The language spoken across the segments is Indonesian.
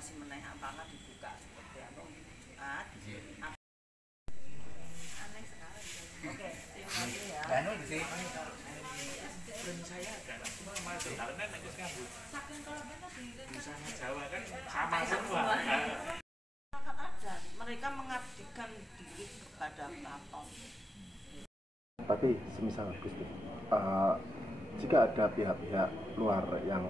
koordinasi meneh apakah dibuka seperti apa aneh sekali. Oke, terima kasih ya. Anu sih. Dan saya adalah semua masuk karena nek wis nganggo busana Jawa kan sama semua. Akan ada mereka mengabdikan diri kepada keraton. Tapi semisal Gusti, jika ada pihak-pihak luar yang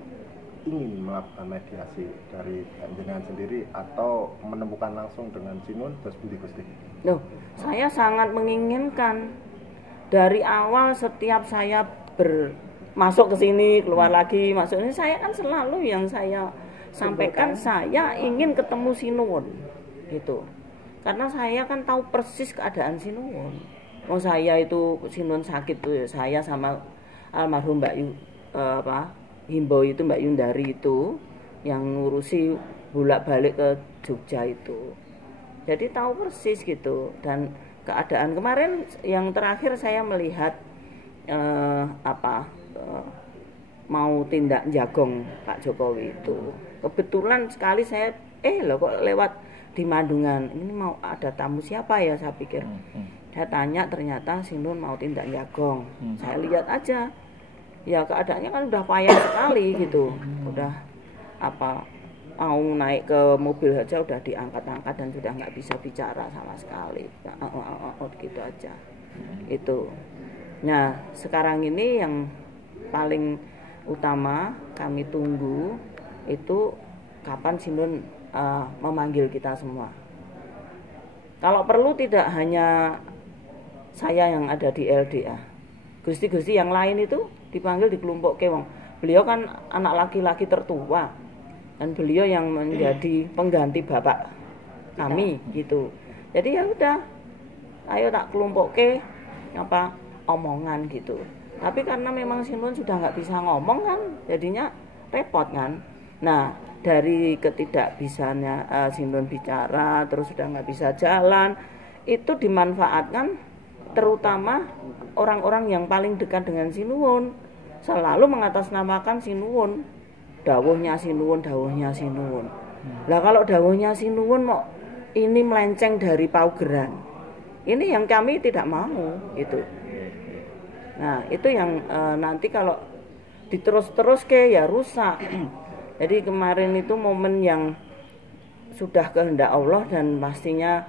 ingin melakukan mediasi dari jenengan sendiri atau menemukan langsung dengan Sinuhun, terus pundi Gusti? Loh, saya sangat menginginkan dari awal setiap saya masuk ke sini, keluar lagi, masuk ini, saya kan selalu yang saya sampaikan saya ingin ketemu Sinuhun gitu. Karena saya kan tahu persis keadaan Sinuhun. Oh, saya itu Sinuhun sakit tuh, saya sama almarhum Mbak Himbo itu, Mbak Yundari itu yang ngurusi bolak-balik ke Jogja itu. Jadi tahu persis gitu. Dan keadaan kemarin yang terakhir saya melihat mau tindak jagong Pak Jokowi itu. Kebetulan sekali saya loh kok lewat di Mandungan. Ini mau ada tamu siapa ya, saya pikir. Saya tanya, ternyata Sinuhun mau tindak jagong. Saya lihat aja. Ya keadaannya kan udah payah sekali gitu. Udah mau naik ke mobil saja udah diangkat-angkat dan sudah nggak bisa bicara sama sekali. Gitu aja. Itu. Nah, sekarang ini yang paling utama kami tunggu itu kapan Sinuhun memanggil kita semua. Kalau perlu tidak hanya saya yang ada di LDA, gusti-gusti yang lain itu dipanggil, dikelompok wong. Beliau kan anak laki-laki tertua dan beliau yang menjadi pengganti bapak kami gitu. Jadi ya udah, ayo tak kelompok omongan gitu. Tapi karena memang Sinuhun sudah nggak bisa ngomong kan, jadinya repot kan. Nah, dari ketidakbisaannya Sinuhun bicara, terus sudah nggak bisa jalan, itu dimanfaatkan terutama orang-orang yang paling dekat dengan Sinuhun, selalu mengatasnamakan Sinuhun, dawuhnya Sinuhun. Lah kalau dawuhnya Sinuhun mau ini melenceng dari paugeran, ini yang kami tidak mau gitu. Nah itu yang nanti kalau diterus-terus ya rusak. Jadi kemarin itu momen yang sudah kehendak Allah dan pastinya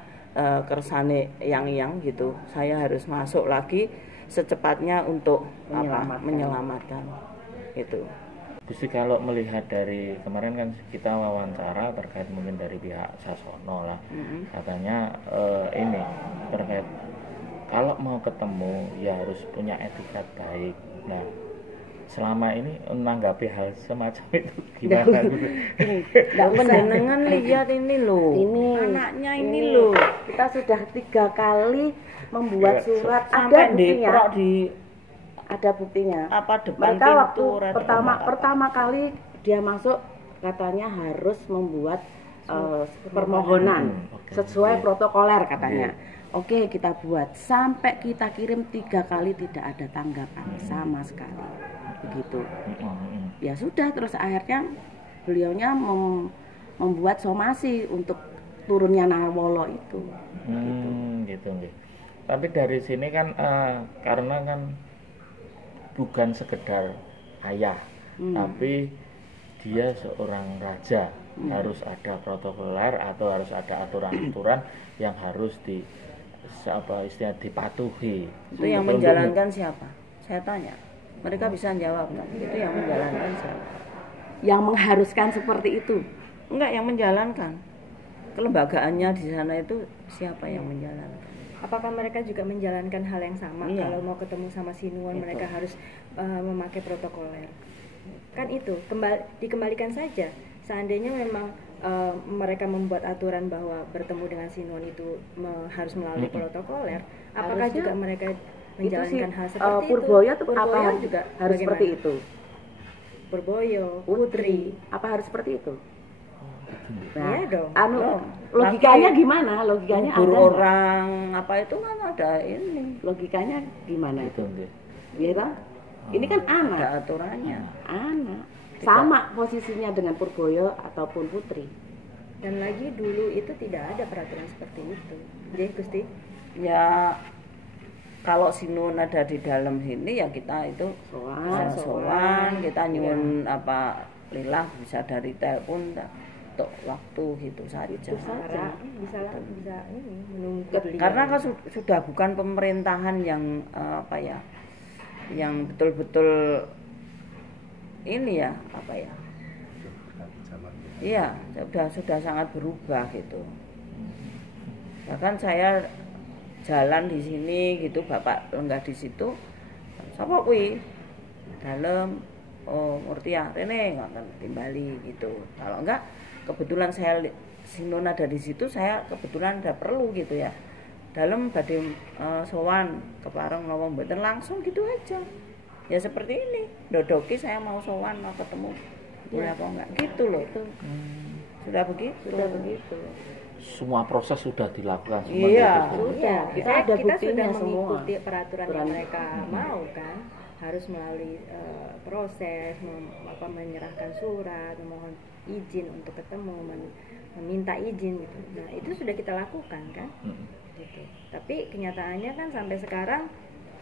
kersane yang gitu. Saya harus masuk lagi secepatnya untuk menyelamatkan itu. Gusti, kalau melihat dari kemarin kan kita wawancara terkait mungkin dari pihak Sasono lah, katanya ini terkait kalau mau ketemu ya harus punya etikat baik. Nah, selama ini menanggapi hal semacam itu gimana? Tidak mendengar lihat ini loh, ini anaknya ini loh. Kita sudah 3 kali membuat surat, ada buktinya. Ada buktinya. Apa depan mereka pintu, waktu pertama kali dia masuk katanya harus membuat permohonan sesuai protokoler katanya. Oke, kita buat sampai kita kirim 3 kali tidak ada tanggapan sama sekali. Begitu. Ya sudah, terus akhirnya beliaunya membuat somasi untuk turunnya Nawolo itu. Gitu. Tapi dari sini kan karena kan bukan sekedar ayah, tapi dia seorang raja, harus ada protokoler atau harus ada aturan-aturan yang harus istilahnya dipatuhi. Itu yang menjalankan siapa? Saya tanya. Mereka bisa jawab kan? Itu yang menjalankan siapa? Yang mengharuskan seperti itu? Enggak, yang menjalankan. Kelembagaannya di sana itu siapa yang menjalankan? Apakah mereka juga menjalankan hal yang sama? Iya. Kalau mau ketemu sama Sinuhun mereka harus memakai protokoler. Kan itu, dikembalikan saja. Seandainya memang mereka membuat aturan bahwa bertemu dengan Sinuhun itu harus melalui protokoler, apakah harusnya juga mereka menjalankan hal seperti Purboyo itu? Purboyo juga harus bagaimana? Seperti itu. Purboyo, Putri, apa harus seperti itu? Nah, iya dong. Logikanya gimana? Logikanya ada orang apa itu kan ada ini. Logikanya gimana itu? Iya kan? Ini kan anak. Ada aturannya. Anak. Sama posisinya dengan Purboyo ataupun Putri. Dan lagi dulu itu tidak ada peraturan seperti itu. Jadi Gusti, Ya kalau Sinuwun ada di dalam sini ya kita itu sowan, kita nyuwun apa lillah bisa dari telepon untuk waktu gitu saja. bisa ini menunggu beliau. Karena kan sudah bukan pemerintahan yang apa ya, yang betul-betul ini ya apa ya, iya sudah sangat berubah gitu. Bahkan saya jalan di sini gitu, bapak lenggah di situ, sapa kuwi dalam Murtia rene ngoten timbali gitu. Kalau enggak kebetulan saya Sinuwun ada di situ, saya kebetulan ada perlu gitu ya. Dalam badhe sowan kepareng ngomong mboten langsung gitu aja. Ya seperti ini, dodoki saya mau sowan mau ketemu. Boleh apa enggak gitu loh. Sudah begitu. Semua proses sudah dilakukan semua. Iya. Sudah. Kita ada kita buktinya sudah semua. mengikuti peraturan yang mereka mau kan. Harus melalui proses menyerahkan surat, memohon izin untuk ketemu, meminta izin gitu. Nah, itu sudah kita lakukan kan? Gitu. Tapi kenyataannya kan sampai sekarang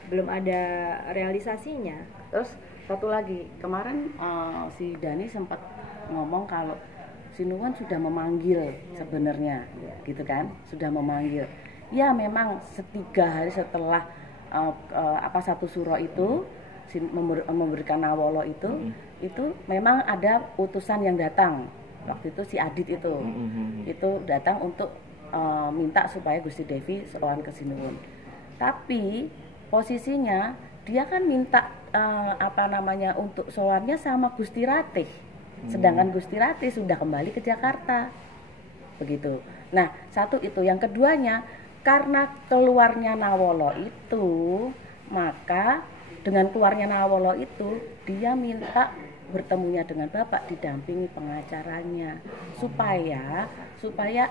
belum ada realisasinya. Terus satu lagi, kemarin si Dani sempat ngomong kalau Sinuwun sudah memanggil sebenarnya, gitu kan? Sudah memanggil. Ya memang 3 hari setelah satu suro itu memberikan nawolo itu memang ada utusan yang datang. Waktu itu si Adit itu datang untuk minta supaya Gusti Devi sowan ke Sinuwun. Tapi posisinya dia kan minta untuk sowannya sama Gusti Ratih. Sedangkan Gusti Ratih sudah kembali ke Jakarta. Begitu. Nah, satu itu, yang keduanya karena keluarnya nawolo itu, maka dengan keluarnya nawolo itu dia minta bertemunya dengan Bapak didampingi pengacaranya supaya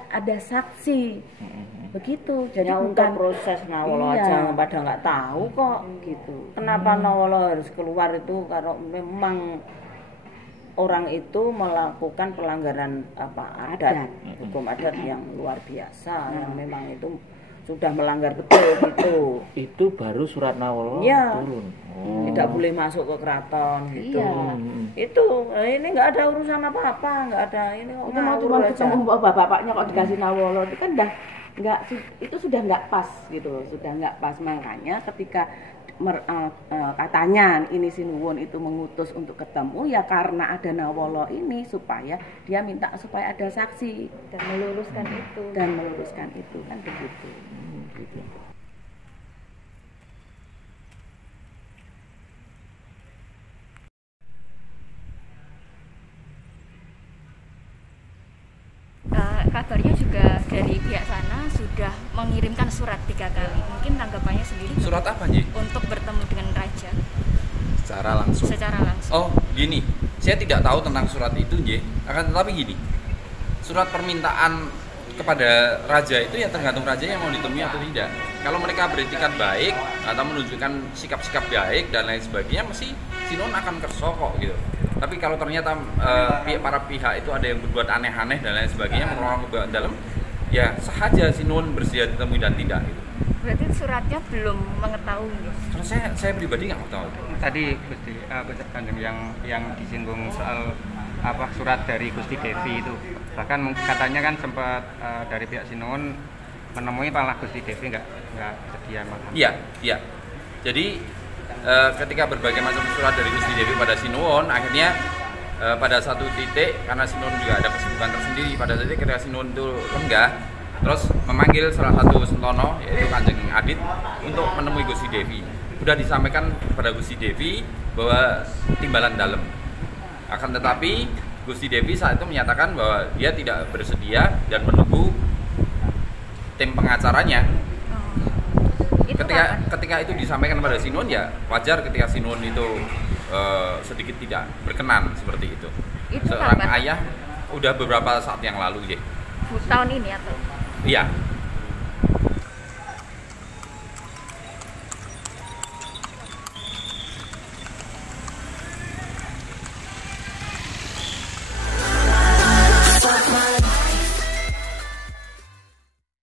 ada saksi. Begitu. Jadi ya, bukan untuk proses nawolo aja pada nggak tahu kok gitu. Kenapa nawolo harus keluar itu kalau memang orang itu melakukan pelanggaran adat, hukum adat yang luar biasa, yang memang itu sudah melanggar betul gitu. Itu baru surat nawolo turun. Tidak boleh masuk ke keraton gitu. Itu ini nggak ada urusan apa-apa, nggak ada ini kok cuma ketemu bapaknya kok dikasih nawolo itu kan itu sudah nggak pas gitu loh, sudah nggak pas. Makanya ketika katanya ini Sinuwun itu mengutus untuk ketemu ya karena ada nawolo ini supaya dia minta supaya ada saksi dan meluruskan itu kan begitu. Gitu. Kabarnya juga dari pihak sana sudah mengirimkan surat 3 kali. Mungkin tanggapannya sendiri. Surat apa, Ji? Untuk bertemu dengan raja. Secara langsung. Oh, gini. Saya tidak tahu tentang surat itu, Ji. Akan tetapi gini. Surat permintaan kepada raja itu ya tergantung raja yang mau ditemui atau tidak. Kalau mereka beretikat baik atau menunjukkan sikap-sikap baik dan lain sebagainya, mesti Sinuwun akan kerso kok gitu. Tapi kalau ternyata para pihak itu ada yang berbuat aneh-aneh dan lain sebagainya, menolong ke dalam, ya sahaja Sinuwun bersedia ditemui dan tidak gitu. Berarti suratnya belum mengetahui. Kalau saya pribadi nggak tahu. Tadi Gusti Kanjeng yang disinggung soal surat dari Gusti Devi itu, bahkan katanya kan sempat dari pihak Sinuwun menemui malah Gusti Devi nggak sedia makan. Iya. Jadi ketika berbagai macam surat dari Gusti Devi pada Sinuwun, akhirnya pada satu titik karena Sinuwun juga ada kesibukan tersendiri, pada saat itu ketika Sinuwun itu lenggah, terus memanggil salah satu sentono yaitu Kanjeng Adit untuk menemui Gusti Devi. Sudah disampaikan kepada Gusti Devi bahwa timbalan dalam. Akan tetapi Gusti Devi saat itu menyatakan bahwa dia tidak bersedia dan menunggu tim pengacaranya. Ketika itu disampaikan kepada Sinuwun, ya wajar ketika Sinuwun itu sedikit tidak berkenan seperti itu. Seorang ayah udah beberapa saat yang lalu, tahun ini atau? Iya.